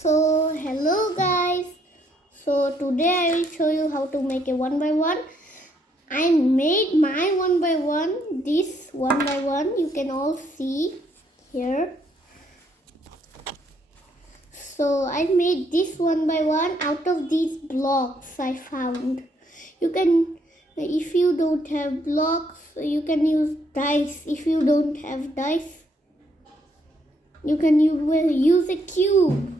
So hello guys. So today I will show you how to make a one by one. I made my one by one. This one by one you can all see here. So I made this one by one out of these blocks I found. You can, if you don't have blocks, you can use dice. If you don't have dice, you can use a cube.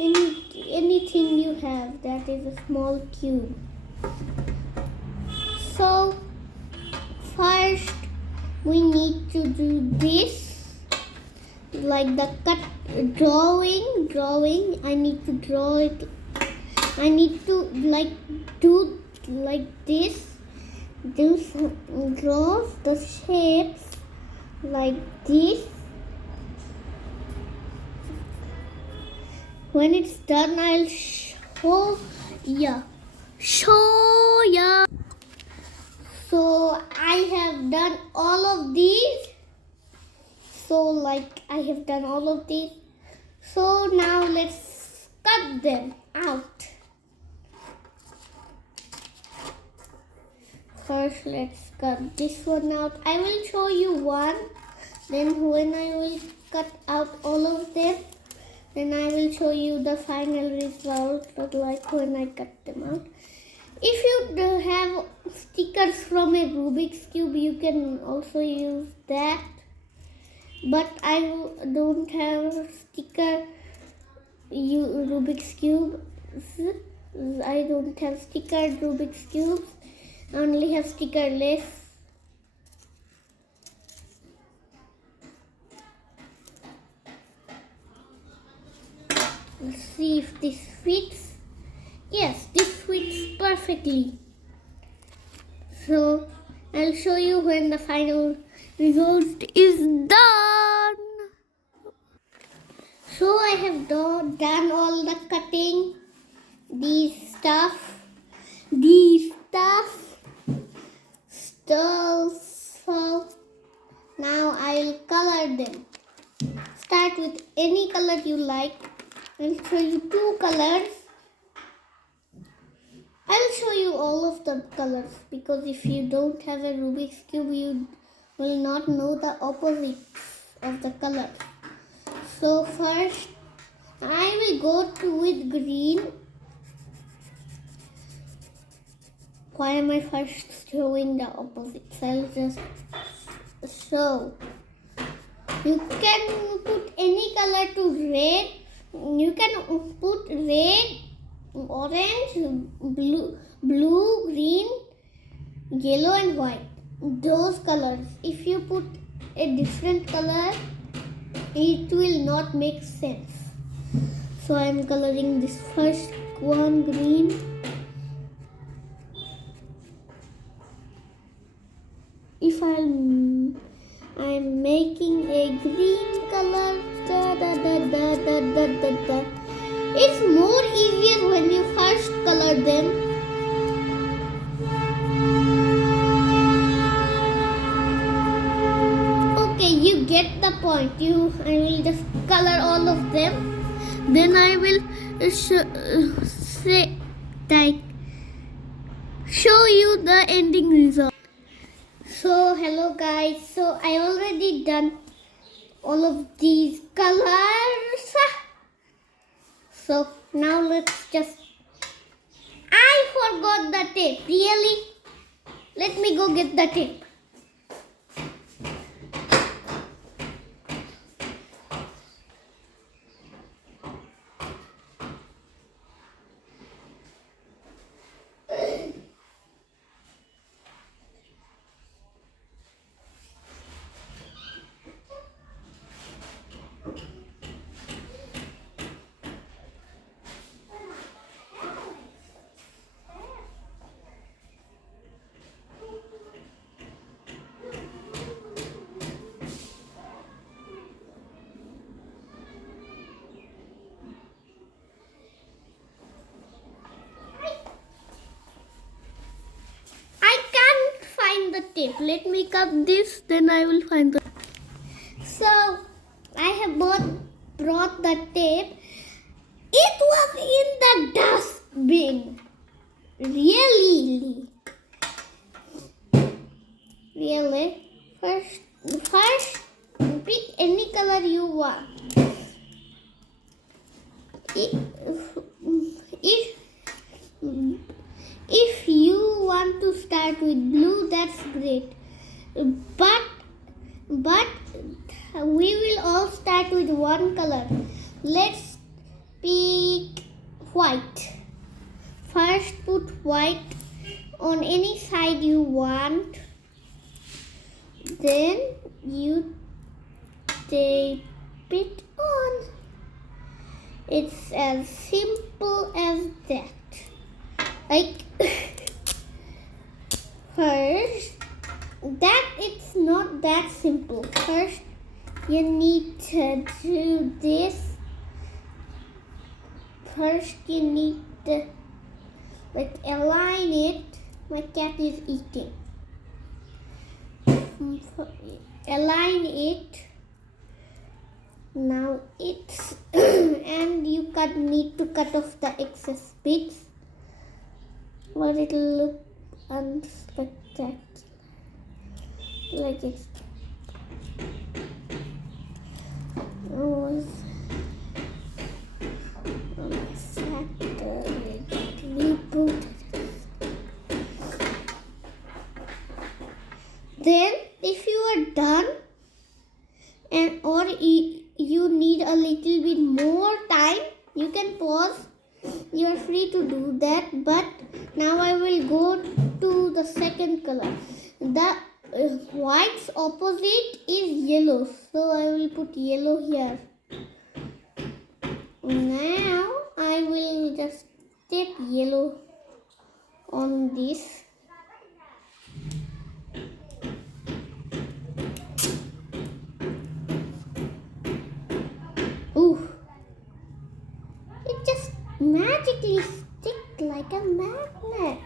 Anything you have that is a small cube. So first we need to do this, like the drawing. I need to draw it. I need to do like this. Draw the shapes like this. When it's done, I'll show ya. So I have done all of these. So I have done all of these. So now let's cut them out. First, let's cut this one out. I will show you one. Then when I will cut out all of them, then I will show you the final result, like when I cut them out. If you have stickers from a Rubik's Cube, you can also use that. But I don't have Rubik's Cube. I don't have stickered Rubik's Cubes. I only have stickerless. Let's see if this fits. Yes, this fits perfectly. So I'll show you when the final result is done. So I have done all the cutting, these stuff. So now I'll color them. Start with any color you like. I'll show you two colors. I'll show you all of the colors because if you don't have a Rubik's Cube, you will not know the opposites of the colors. So first, I will go with green. Why am I first showing the opposites? I'll just show. You can put any color to red. You can put red, orange, blue, green, yellow and white. Those colors. If you put a different color, it will not make sense. So I am coloring this first one green. If I'm making a green color, it's more easier when you first color them. Okay, you get the point. I will just color all of them. Then I will show you the ending result. So hello guys. So I already done all of these colors. So now let's just... I forgot the tape. Really? Let me go get the tape. The tape. Let me cut this, then I will find the... So I have brought the tape. bin. Really. First, pick any color you want. If you want to start with blue, that's great. But we will all start with one color. Let's pick white. First, put white on any side you want. Then you tape it on. It's as simple as that. Like first, it's not that simple. First, you need to do this. First, you need to align it. My cat is eating. Align it. Now it's and you need to cut off the excess bits, but it'll look unspectacular like it's Then, if you are done or you need a little bit more time, you can pause. You are free to do that. But now I will go to the second color. The white's opposite is yellow, so I will put yellow here. Now I will just tape yellow on this. It just magically stick like a magnet.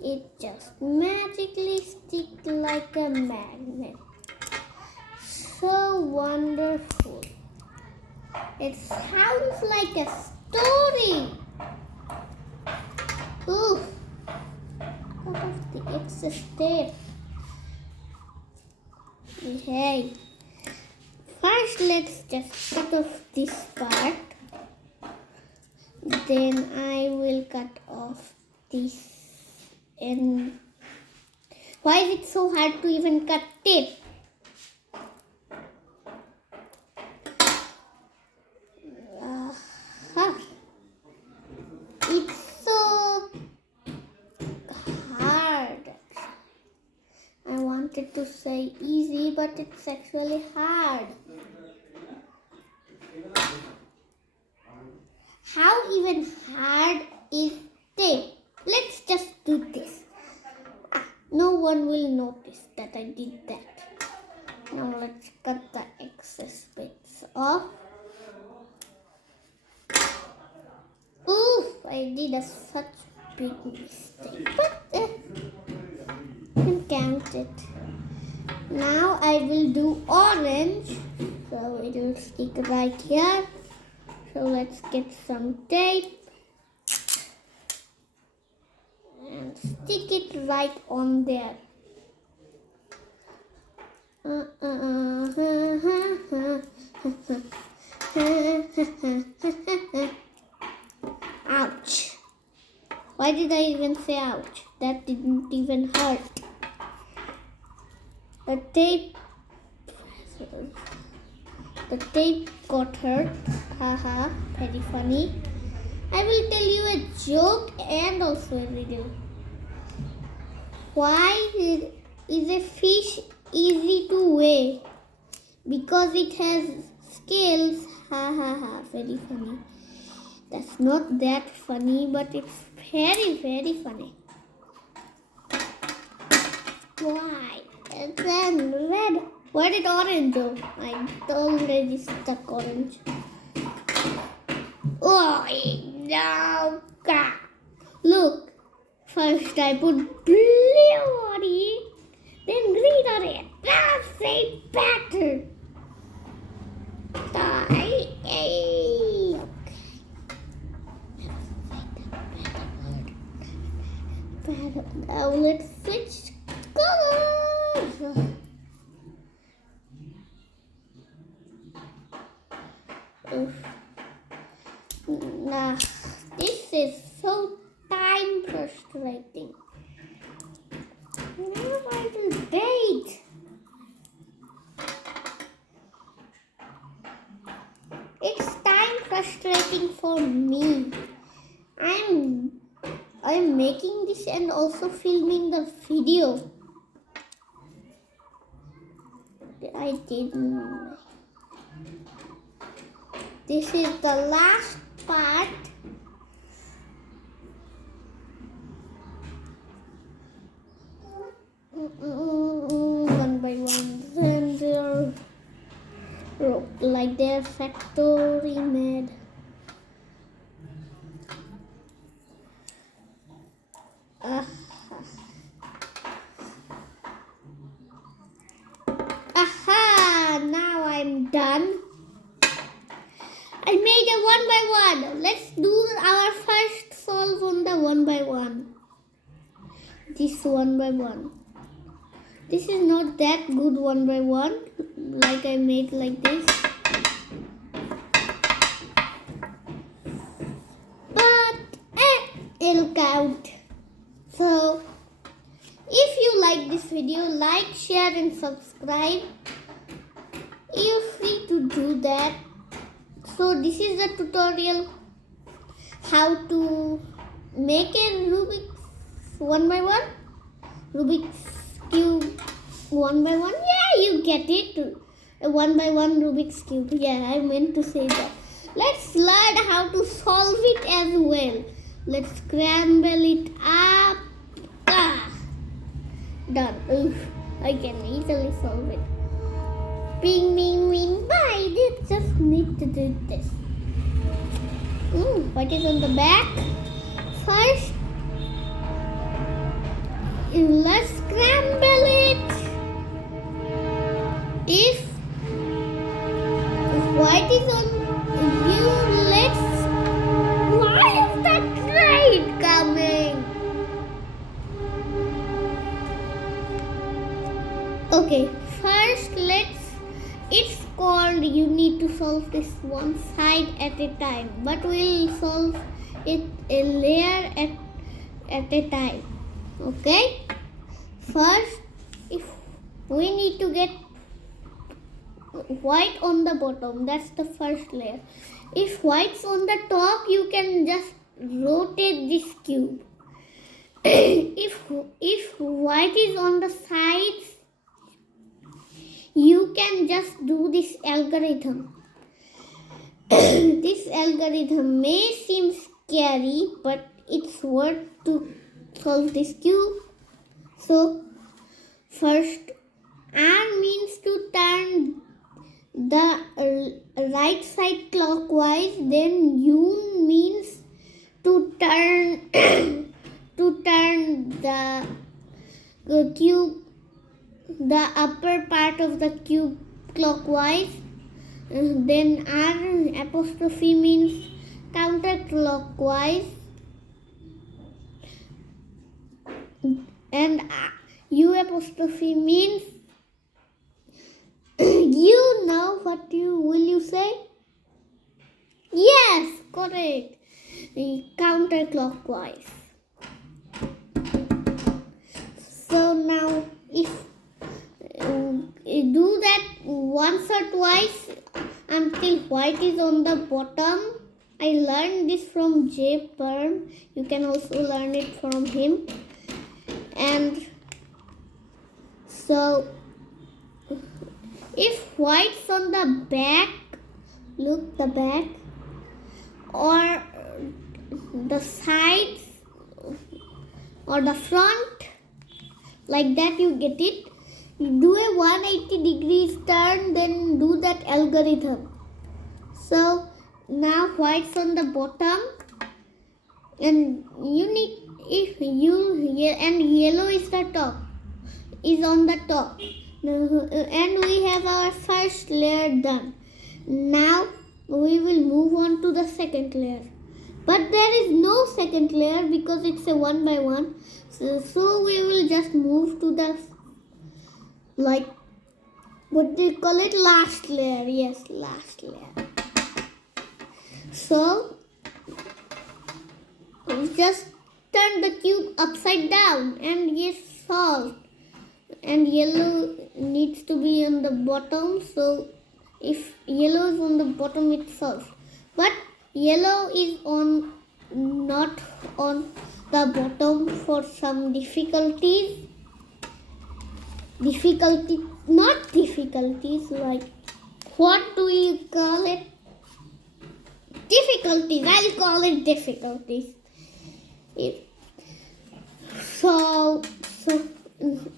It just magically stick like a magnet. So wonderful. It sounds like a story. Ooh, cut off the excess tape. Hey. First, let's just cut off this part. Then I will cut off this. And why is it so hard to even cut tape? It's so hard. I wanted to say easy, but it's actually hard. How even hard is tape? Let's just do this. No one will notice that I did that. Now let's cut the excess bits off. Oof, I did such big mistake. But you can count it. Now I will do orange. So it will stick right here. So let's get some tape and stick it right on there. Ouch. Why did I even say ouch? That didn't even hurt. The tape got hurt. Haha, very funny. I will tell you a joke and also a riddle. Why is a fish easy to weigh? Because it has scales. Ha ha ha, very funny. That's not that funny, but it's very, very funny. Why? And then red. Where did orange go? I already stuck orange. Oh, no. Look. First I put blue on it, then green on it. That's a pattern. Now let's switch colors. Nah, this is so time frustrating. Where are the dates? It's time frustrating for me. I'm making this and also filming the video. I didn't. This is the last part. One by one, then they're like their factory made. Aha! Now I'm done. I made a one by one. Let's do our first solve on the one by one. This one by one. This is not that good one by one. Like I made like this. But it'll count. So if you like this video, like, share and subscribe. You're free to do that. So this is the tutorial how to make a Rubik's one by one. Rubik's cube one by one. Yeah, you get it. A one by one Rubik's cube. Yeah, I meant to say that. Let's learn how to solve it as well. Let's scramble it up. Done. Oof, I can easily solve it. Bing, bing, bing. Bye. Just need to do this. What is on the back? First, let's scramble it. If white is on you, let's. Why is that train coming? Okay, first it's called you need to solve this one side at a time, but we'll solve it a layer at a time. Okay, first if we need to get white on the bottom, that's the first layer. If white's on the top, you can just rotate this cube. if white is on the sides, you can just do this algorithm. This algorithm may seem scary, but it's worth to solve this cube. So first, R means to turn the right side clockwise. Then U means to turn the cube, the upper part of the cube clockwise. Then R apostrophe means counterclockwise, and U apostrophe means you know what will you say? Yes, correct. Counterclockwise. So now if do that once or twice until white is on the bottom. I learned this from J. Perm. You can also learn it from him. And so if white's on the back, look the back, or the sides or the front, like that you get it. You do a 180 degrees turn, then do that algorithm. So now white's on the bottom, and you need and yellow is the top, is on the top, and we have our first layer done. Now we will move on to the second layer, but there is no second layer because it's a one by one. So we will just move to the, like, what do you call it, last layer. Yes, last layer. So just turn the cube upside down and yes, solved. And yellow needs to be on the bottom, so if yellow is on the bottom it's solved, but yellow is on, not on the bottom for some difficulties, not difficulties, like, what do you call it, difficulties, I'll call it difficulties. So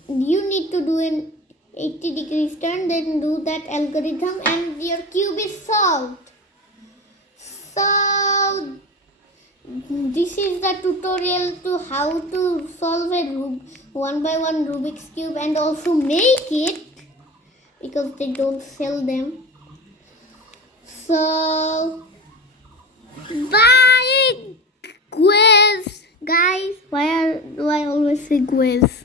you need to do an 80 degrees turn, then do that algorithm and your cube is solved. So this is the tutorial to how to solve a one by one Rubik's cube and also make it, because they don't sell them. So bye quiz guys. Why do I always say quiz?